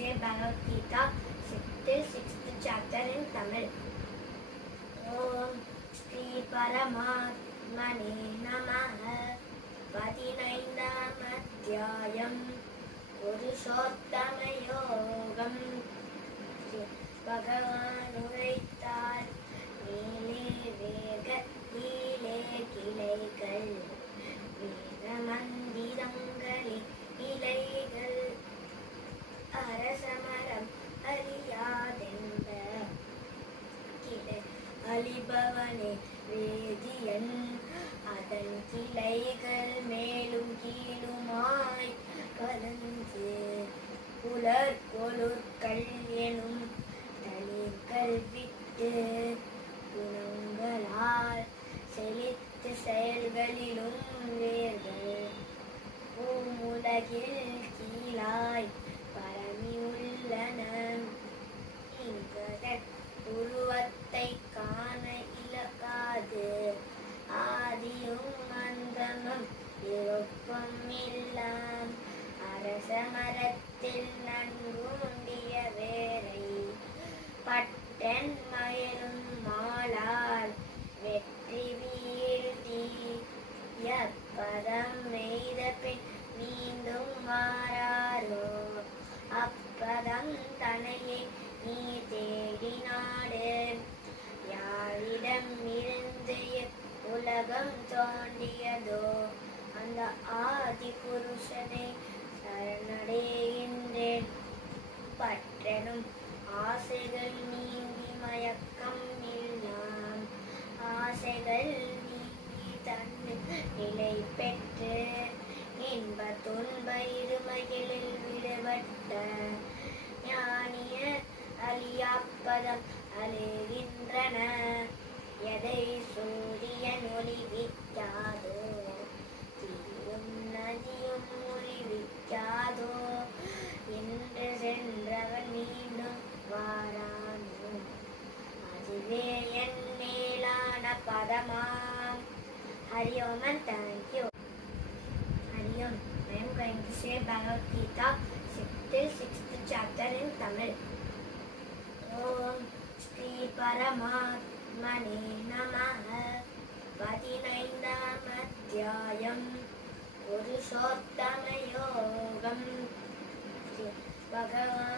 say Bhagavad Gita, till 6th chapter in Tamil. Om Shri Paramatmane Namaha. பதினைந்தாம் அத்தியாயம் புருஷோத்தம யோகம். பகவான் உரைத்தார், நீலே வேக ஈலே கிளைகள், வேத மந்திரங்களில் இலைகள், அரசமரம் அறியாதென்ப கிளை அழிபவனே வேதியன். அதன் கிளைகள் மேலும் கீழுமாய் கலந்து புலர் பொருட்கள் எனும் தளிர்கள் விட்டு குணங்களால் செழித்து செயல்களிலும் வேர்கள் பூமுலகில் கீழாய் பரமி உள்ளன. இங்கதன் உருவத்தை காண இலக்காது, ஆதியும் அந்தமும் இருப்பும் இல்லாம். அரச மரத்தில் நன்குண்டிய வேரை பட்டன் மயிலும் மாளால் வெற்றி வீழ்த்தி, எப்பதம் எய்த பின் மீண்டும் மாறாரோ, அப்பதம் தனையை நீ தேடினாடு. யாரிடம் இருந்து உலகம் தோன்றியதோ அந்த ஆதி புருஷனை சரணடைகின்றேன். பற்றனும் ஆசைகள் நீங்கி மயக்கம் இல்லாம், ஆசைகள் நீங்கி தன்னு நிலை பெற்று இன்ப துன்ப இருமைகளில் விடுபட்ட ஞானிய அழியாப்பதம் அழிகின்றன. எதை சூரியன் ஒளிவிக்காதோ, தீயும் நதியும் ஒளிவிக்காதோ, என்று சென்றவன் மீண்டும் வாரானோ, அதுவே என் மேலான பதமாம். Hari Om and thank you. Hari Om. I am going to say Bhagavad Gita till 6th chapter in Tamil. Om Shri Paramatmane Namaha. பதினைந்தாம் அத்தியாயம் புருஷோத்தம யோகம். பகவான்